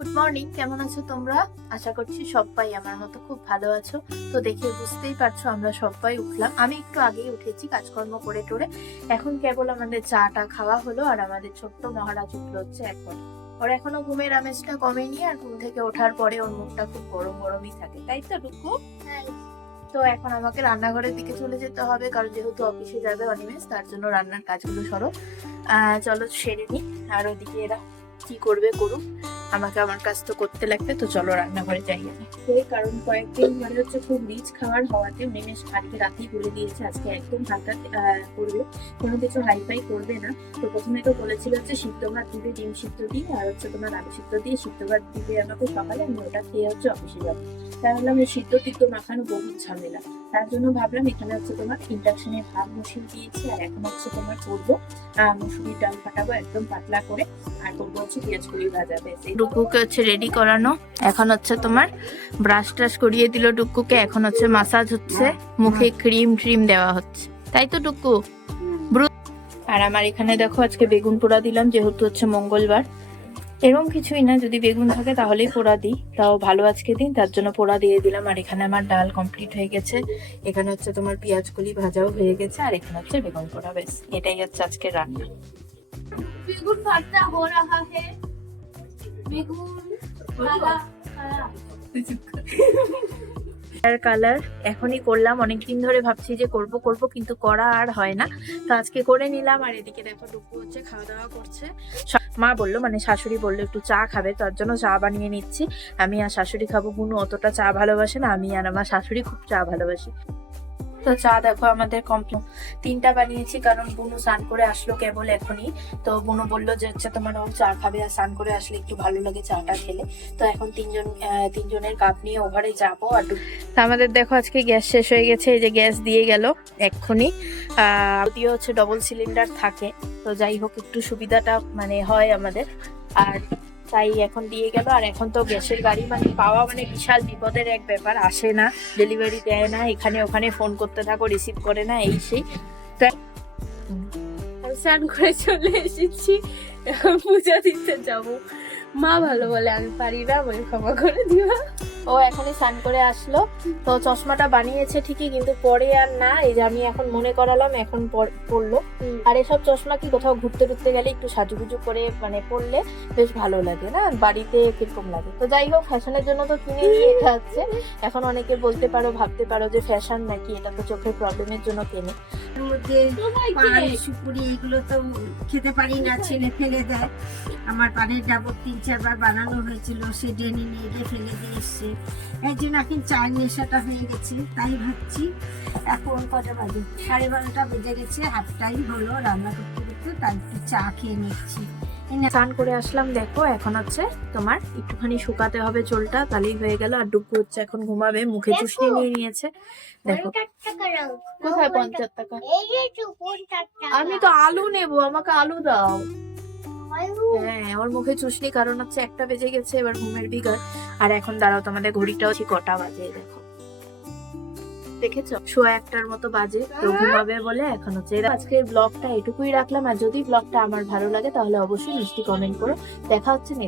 Good morning কেমন আছো তোমরা? আশা করছি সবাই আমার মতো খুব ভালো আছো। তো দেখে বুঝতেই পারছ আমরা সবাই উঠলাম। আমি একটু আগেই উঠেছি কাজকর্ম করে টোরে। এখন কেবল আমাদের চাটা খাওয়া হলো আর আমাদের ছোট্ট মহারাজ উঠল হচ্ছে এখন ওর এখনও ঘুমের আমেজটা কমেনি আর ঘুম থেকে ওঠার পরে ওর মুখটা খুব গরম গরমই থাকে। তাই তো টুকু তো এখন আমাকে রান্নাঘরের দিকে চলে যেতে হবে কারণ যেহেতু অফিসে যাবে অনিমেষ তার জন্য রান্নার কাজগুলো সরো। আহ, চলো সেরে নি আর ওদিকে এরা কি করবে করুক। আমাকে আমার কাজ তো করতে লাগবে, তো চলো রান্নাঘরে যাই আমি। সেই কারণ কয়েকদিন ধরে হচ্ছে খুব রিচ খাবার হওয়াতে মেনেশ কালকে রাতেই বলে দিয়েছে, আজকে একদম হালকা করবে। কোনো কিছু হাইফাই করবে না। তো প্রথমে তো বলেছিল হচ্ছে সিদ্ধ ভাত দিবে, ডিম সিদ্ধ দিয়ে, আর হচ্ছে তোমার আলু সিদ্ধ দিয়ে সিদ্ধ ভাত দিবে আমাকে সকালে, আমি ওটা খেয়ে হচ্ছে অফিসে যাব। তাই ভাবলাম এই সিদ্ধ টিদ্ধ মাখানো বহুত ঝামেলা। তার জন্য ভাবলাম এখানে হচ্ছে তোমার ইন্ডাকশনে ভাত বসিয়ে দিয়েছি, আর এখন হচ্ছে তোমার করব মুসুরির ডাল ফাটাবো একদম পাতলা করে, আর করব হচ্ছে পেঁয়াজ কড়ি ভাজা বেশি ডুকুকে হচ্ছে রেডি করানো। এখন হচ্ছে তোমার ব্রাশ ট্রাশ করিয়ে দিল ডুকুকে, এখন হচ্ছে মাসাজ হচ্ছে, মুখে ক্রিম ট্রিম দেওয়া হচ্ছে। তাই তো ডুকু? আর আমার এখানে দেখো আজকে বেগুন পোড়া দিলাম, যেহেতু হচ্ছে মঙ্গলবার। এরম কিছুই না, যদি বেগুন থাকে তাহলেই পোড়া দিই। তাও ভালো আজকে দিন, তার জন্য পোড়া দিয়ে দিলাম। আর এখানে আমার ডাল কমপ্লিট হয়ে গেছে। এখানে হচ্ছে তোমার পেঁয়াজ কলি ভাজাও হয়ে গেছে, আর এখানে হচ্ছে বেগুন পোড়া বেশ এটাই হচ্ছে আজকে রান্না। বেগুন হো রাহা হ্যাঁ আর কালার এখনই করলাম, অনেকদিন ধরে ভাবছি যে করব করব কিন্তু করা আর হয় না। তো আজকে করে নিলাম, আর এদিকে দেখো ডুকু হচ্ছে খাওয়া দাওয়া করছে মা বলল মানে শাশুড়ি বলল, একটু চা খাবে, তার জন্য চা বানিয়ে নিচ্ছি। আমি আর শাশুড়ি খাব গুনু অতটা চা ভালোবাসে না, আমি আর আমার শাশুড়ি খুব চা ভালোবাসি। তো চা দেখো আমাদের কমপ্লিট তিনটা বানিয়েছি, কারণ বুনু স্নান করে আসলো কেবল এখনই। তো বুনু বলল যে হচ্ছে তোমার ও চা খাবে আর স্নান করে আসলে একটু ভালো লাগে চাটা খেলে। তো এখন তিনজন তিনজনের কাপ নিয়ে ওভারে যাব আর আমাদের দেখো আজকে গ্যাস শেষ হয়ে গেছে, এই যে গ্যাস দিয়ে গেল এক্ষুনি। যদিও হচ্ছে ডবল সিলিন্ডার থাকে, তো যাই হোক, একটু সুবিধাটা মানে হয় আমাদের। আর তাই এখন দিয়ে গেল। আর এখন তো গ্যাসের গাড়ি মানে পাওয়া মানে বিশাল বিপদের এক ব্যাপার, আসে না ডেলিভারি দেয় না, এখানে ওখানে ফোন করতে থাকো রিসিভ করে না, এই সেই। স্নান করে চলে এসেছি, পূজা দিতে যাব। মা ভালো বলে, আমি পারি না বলে ক্ষমা করে দিবা। ও এখনই স্নান করে আসলো। তো চশমাটা বানিয়েছে ঠিকই কিন্তু পরে আর না এই যে আমি এখন মনে করালাম এখন পড়ল আর এসব চশমা কি কোথাও ঘুরতে টুরতে গেলে একটু সাজুগুজু করে মানে পরলে বেশ ভালো লাগে না? বাড়িতে কীরকম লাগে। তো যাই হোক ফ্যাশনের জন্য তো কিনে নিয়ে হচ্ছে। এখন অনেকে বলতে পারো ভাবতে পারো যে ফ্যাশন নাকি এটা তো চোখের প্রবলেমের জন্য কেনে। মধ্যে পান সুপুরি এগুলো তো খেতে পারি না ছেলে ফেলে দেয়। আমার পানের ডাবর তিন চারবার বানানো হয়েছিল সে ডেনি নিয়ে গিয়ে ফেলে দিয়ে এসছে। এই জন্য এখন চায়ের নেশাটা হয়ে গেছে তাই ভাবছি এখন কটা বাজে? সাড়ে বারোটা বেজে গেছে হাফ টাইম হলো রান্না করতে করতে তাই একটু চা খেয়ে নিচ্ছি। স্নান করে আসলাম দেখো এখন হচ্ছে তোমার একটুখানি শুকাতে হবে চোলটা তাহলেই হয়ে গেল। আর ডুকু হচ্ছে এখন ঘুমাবে মুখে চুষনি নিয়ে নিয়েছে। দেখো। কোথায় পঞ্চাশ টাকা আমি তো আলু নেব আমাকে আলু দাও। হ্যাঁ আমার মুখে চুষলি, কারণ হচ্ছে একটা বেজে গেছে, এবার ঘুমের বিঘার আর এখন দাঁড়াও, তোমাদের ঘড়িটাও ঠিক কটা বাজে, দেখো। দেখেছ? সোয়া একটার মতো বাজে, তো ঘুমাবে বলে এখন হচ্ছে আজকে ব্লগটা এটুকুই রাখলাম, আর যদি ব্লগটা আমার ভালো লাগে, তাহলে অবশ্যই মিষ্টি কমেন্ট করো। দেখা হচ্ছে